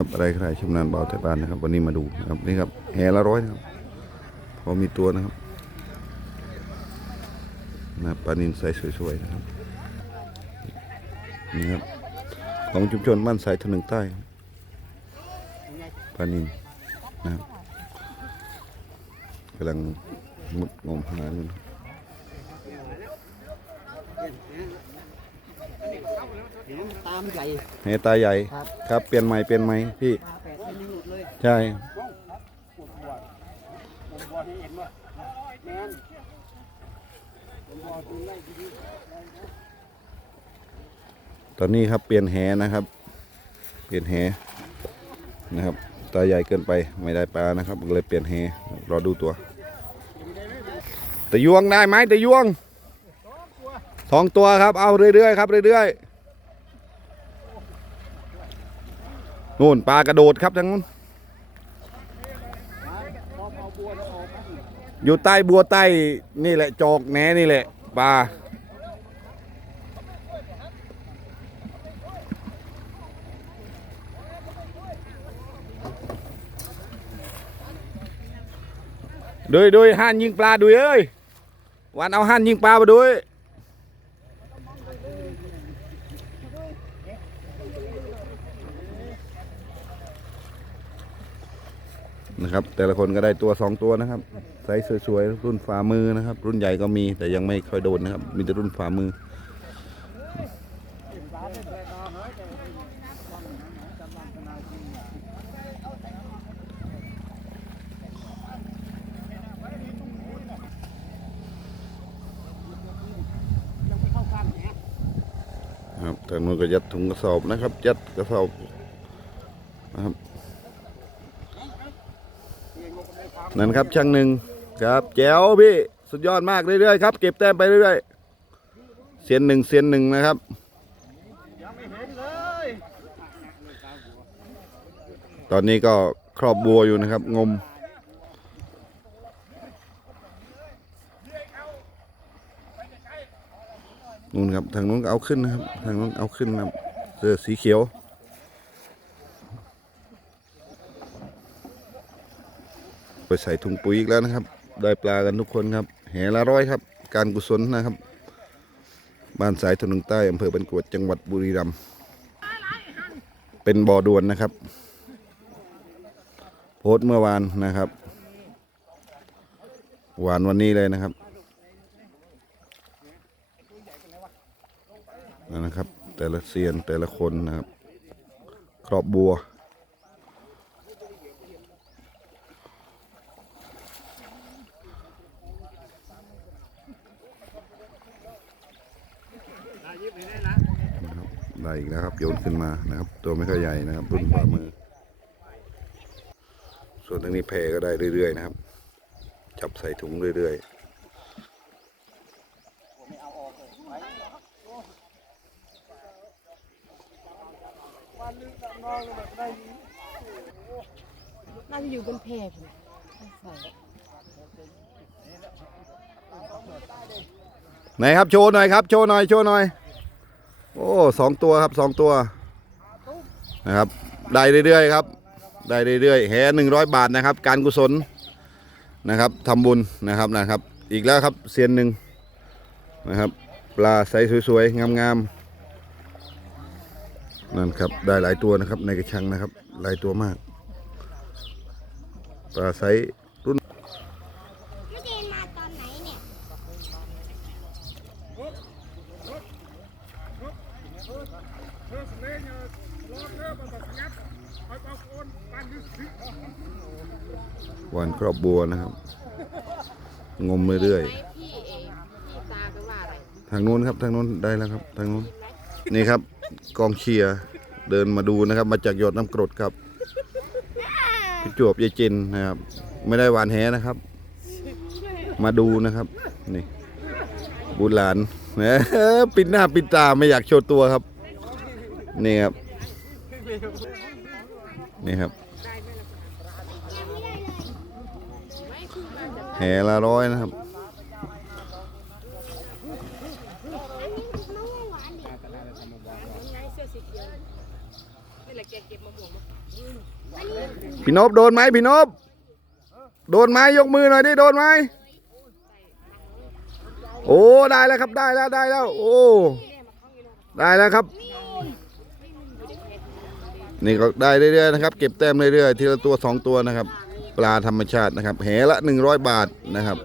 ครับอะไรใครชำนาญเบาไทยบ้านนะครับ วันนี้มาดูนะครับนี่ครับแห่ละร้อยนะครับ พอมีตัวนะครับนะปลานินใสสวยๆนะครับนี่ครับของชุมชนบ้านสายถนนใต้ปลานินนะครับกำลังมุดงมหาอยู่ ตามใหญ่แห่ตาใหญ่ครับครับเปลี่ยนใหม่เปลี่ยนใหม่พี่ตาแปดเส้นนี่หลุดเลยใช่ตอนนี้ครับเปลี่ยนแหนะครับ เปลี่ยนแหนะครับตาใหญ่เกินไปไม่ได้ปลานะครับก็เลยเปลี่ยนแหรอดูตัวตะยวงได้ไหมตะยวง สองตัวครับ เอาเรื่อยๆครับเรื่อยๆนู่นปลากระโดดครับทั้งนู้นอยู่ใต้บัวใต้นี่แหละจอกแหนนี่แหละปลาดุยดุยห่านยิงปลาดุยเอ้ยวันเอาห่านยิงปลามาดุย นะครับ แต่ละคนก็ได้ตัวสองตัวนะครับไซส์สวยๆรุ่นฝ่ามือนะครับ รุ่นใหญ่ก็มีแต่ยังไม่ค่อยโดนนะครับ มีแต่รุ่นฝ่ามือ ครับทางนู้นก็ยัดถุงกระสอบนะครับ ยัดกระสอบ นั่นครับช่างหนึ่งครับแจ๋วพี่สุดยอดมากเรื่อยๆครับเก็บแต้มไปเรื่อยๆเสียนหนึ่งเสียนหนึ่งนะครับตอนนี้ก็ครอบบัวอยู่นะครับ งม นู่นครับทางนู้นก็เอาขึ้นนะครับ ทางนู้นเอาขึ้นนะครับเสื้อสีเขียว ไปใส่ถุงปุ๋ยอีกแล้วนะครับ ได้ปลากันทุกคนครับ แหละร้อยครับ การกุศลนะครับ บ้านสายถนนใต้อำเภอบันกวดจังหวัดบุรีรัมย์เป็นบ่อดวนนะครับ โพสเมื่อวานนะครับ หวานวันนี้เลยนะครับนะครับ แต่ละเซียนแต่ละคนนะครับ ครอบบัว ได้อีกแล้วครับโยนขึ้นมานะครับ ตัวไม่ค่อยใหญ่นะครับรุ่นฝ่ามือ ส่วนทางนี้แพก็ได้เรื่อยๆนะครับ จับใส่ถุงเรื่อยๆน่าจะอยู่บนเพจใส่ไหนครับโชว์หน่อยครับโชว์หน่อยโชว์หน่อย โอ้สองตัวครับสองตัวนะครับได้เรื่อยๆครับ ได้เรื่อยๆแห่หนึ่งร้อยบาทนะครับ การกุศลนะครับทำบุญนะครับนะครับ อีกแล้วครับเซียนหนึ่งนะครับปลาใสสวยๆงามๆนั่นครับได้หลายตัวนะครับในกระชังนะครับ หลายตัวมากปลาไซส์รุ่น เมื่อกี้มาตอนไหนเนี่ย หวานครอบบัวนะครับ งมเรื่อยพี่เองพี่ตาก็ว่าอะไรๆทางนู้นครับ ทางนู้นได้แล้วครับ ทางนู้นนี่ครับ กองเชียร์เดินมาดูนะครับ มาจากหยดน้ำกรดครับพี่จวบยายจินนะครับ ไม่ได้หวานแหนะครับ มาดูนะครับนี่บุญหลานแหมปิดหน้าปิดตาไม่อยากโชว์ตัวครับ นี่ครับ นี่ครับ แห่ละร้อยนะครับมะม่วงหวานดินี่ไงเสื้อสีเขียวนี่แหละแกเก็บมะม่วงมาพี่นบโดนไหมพี่นบโดนไหมยกมือหน่อยดิโดนไหมโอ้ได้แล้วครับได้แล้วได้แล้ว โอ้ได้แล้วครับ นี่ก็ได้เรื่อยๆนะครับ เก็บแต้มเรื่อยๆทีละตัวสองตัวนะครับ ปลาธรรมชาตินะครับ แหละหนึ่งร้อยบาทนะครับ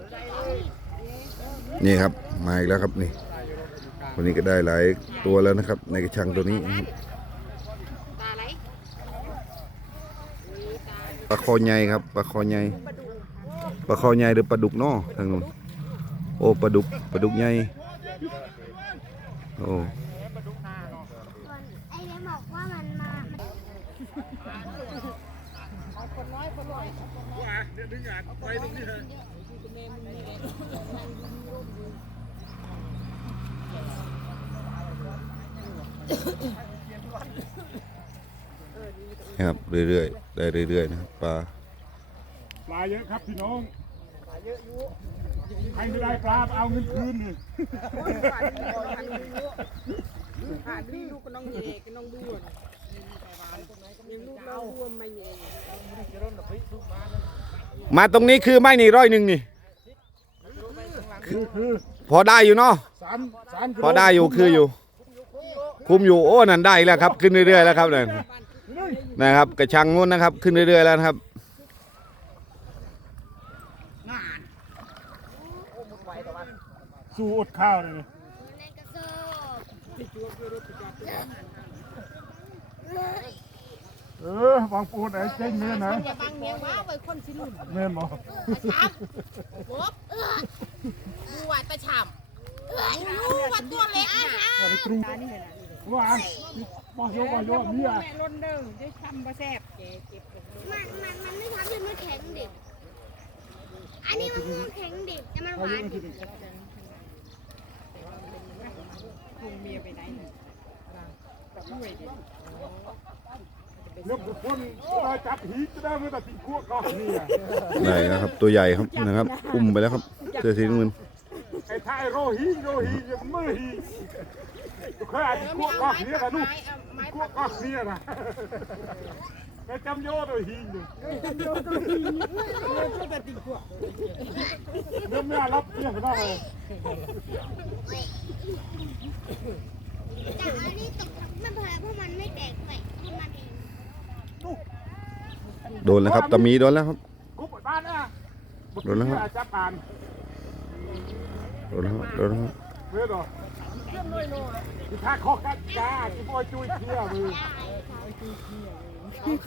นี่ครับมาอีกแล้วครับนี่วันนี้ก็ได้หลายตัวแล้วนะครับ ในกระชังตัวนี้นะครับปลาคอใหญ่ครับปลาคอใหญ่ปลาคอใหญ่หรือปลาดุกนาะทางนู้นโอ้ปลาดุกปลาดุกใหญ่โอ้ไอ้เลี้ยบอกว่ามันมา ครับเรื่อยๆได้เรื่อยๆนะครับปลาปลาเยอะครับพี่น้องปลาเยอะอยู่ใครไม่ได้ปลาเอาเงินคืนนี่ผ่านดูลูกก็น้องเย่ก็น้องดูอะยังลูกน้องรวมมาเย่ มาตรงนี้คือไม่นี่ร้อยหนึ่งนี่คือคือพอได้อยู่เนาะสามสามกิโลพอได้อยู่คืออยู่ คุมอยู่โอ้นั่นได้อีกแล้วครับ ขึ้นเรื่อยๆแล้วครับนั่นนะครับ กระชังนู้นนะครับ ขึ้นเรื่อยๆแล้วนะครับสู้อดข้าวเลยนี่ ในกระสอบ เออวางปูนไหนเจ๊งเมียไหนอย่าบังเมียว่าไปคนสิลุ่นเมียนบอกตาฉ่ำบ๊บดูว่าตาฉ่ำรู้ว่าตัวเล็กนะว่าไปตรูว่าบอกโยบอกโยเมียแม่ล้นเด้อได้ทำบะแซ่บเจ๊เจ็บมันมันมันไม่ทำจนมันแข็งดิบอันนี้มันม่วงแข็งดิบแต่มันหวานดิบพุงเมียไปไหนเนี่ยช่วยดิ เรื่องคนเราจับหีจะได้ไม่ตัดสินขั้วก่อนนี่อะได้แล้วครับ ตัวใหญ่ครับนะครับ อุ้มไปแล้วครับเสื้อสีน้ำเงินไอ้ท้ายโรฮีโรฮียังมือฮีเคยอาจจะเออขั้ไม่วเอาก่อนไม้เนี่ยเอานะไม้นู่นเอาไม้ขั้วก่อนเนี่ยนะแกจำโยโดยฮีอยู่ช่วยตัดติ่งขวบเดี๋ยวไม่รับเนี่ยก็ได้เลยแต่อันนี้ตกไม่เป็นไรเพราะมันไม่แตกด้วยเพราะมันเอง โดนแล้วครับตะมีโดนแล้วครับโดนแล้วครับโดนแล้วครับโดนแล้วครับเพื่อนเหรอที่ท่าคอกัดกาที่บอยจุยเที่ยวมือ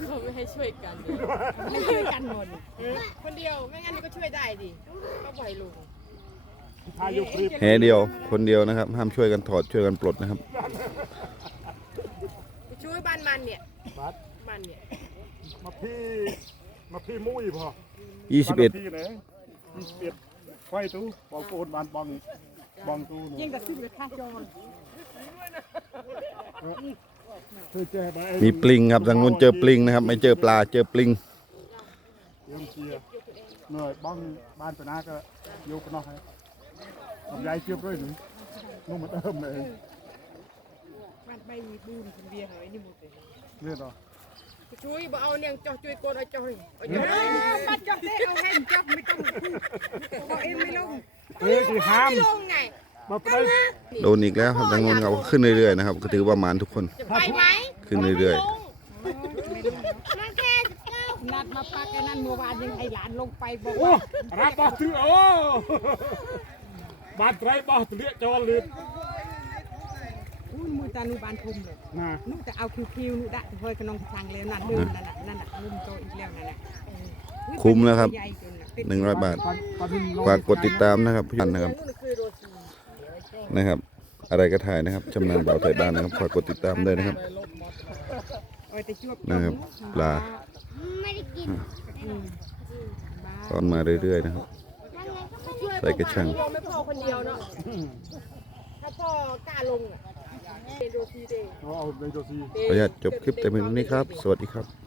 เขาไม่ให้ช่วยกันเลยให้ช่วยกันหมดคนเดียวไม่งั้นก็ช่วยได้ดิก็ปล่อยลุงที่ท่าอยู่คลิปแหเดียวคนเดียวนะครับ ห้ามช่วยกันถอดช่วยกันปลดนะครับช่วยบ้านมันเนี่ย บัดมันเนี่ยมาพี่มาพี่มุ้ยพอ21บ้านที่ไหนยี่สิบเอ็ดไฟตู้บองโอนบานบองบองตู้ยิเนี่ยงกับขึ้นกับข้าจอนเธอแจ้ไปมีปลิงครับทางนู้นเจอปลิงนะครับ ไม่เจอปลาเจอปลิงเยี่ยมเชียร์เหนื่อยบ้องบ้านไปนาก็โยกกันนอกให้ทำยายเชียบด้วยหนึ่งนุ่มมาเติมเลยบ้านใบบูนคนเดียวเหรอนี่หมดเลยเนี่ยเหรอ ช่วยบ่เอาเนี่ยจ่อช่วยโกนเอาจ่อยเอาจ่อยมาจับได้เอาให้จับไม่ต้องพูดบอกเองไม่ลงเฮ้ยที่ห้ามไม่ลงไงมาไปได้โดนอีกแล้วครับทางนู้นเขาขึ้นเรื่อยๆนะครับก็ถือว่าหมานทุกคนจะไปไหมขึ้นเรื่อยมันแค่เก้านัดมาปักไอ้นั่นเมื่อวานยังให้หลานลงไปบอกโอ้ว่ารับบอสถือโอ้บานไตรบอสเลี้ยจอลืม อุ้ยมือตานูบานคุมเลยนะนูจะเอาคิวคิวนูดะเฮ้ยขนมทางเลยนั่นเดินนั่นน่ะนั่นน่ะลืมโตอีกแล้วนั่นน่ะคุ้มแล้วครับ 100 บาทปันปันลงฝากกดติดตามนะครับพี่อันนะครับนะครับ อะไรก็ถ่ายนะครับชำนาญบ่าไทยบ้านนะครับฝากกดติดตามด้วยนะครับนะครับปลาตอนมาเรื่อยๆนะครับใส่กระชังพ่อไม่อคนเดียวเนาะถ้าพ่อกล้าลงอะ ขออนุญาตจบคลิปแต่เพียงเท่านี้ครับ สวัสดีครับ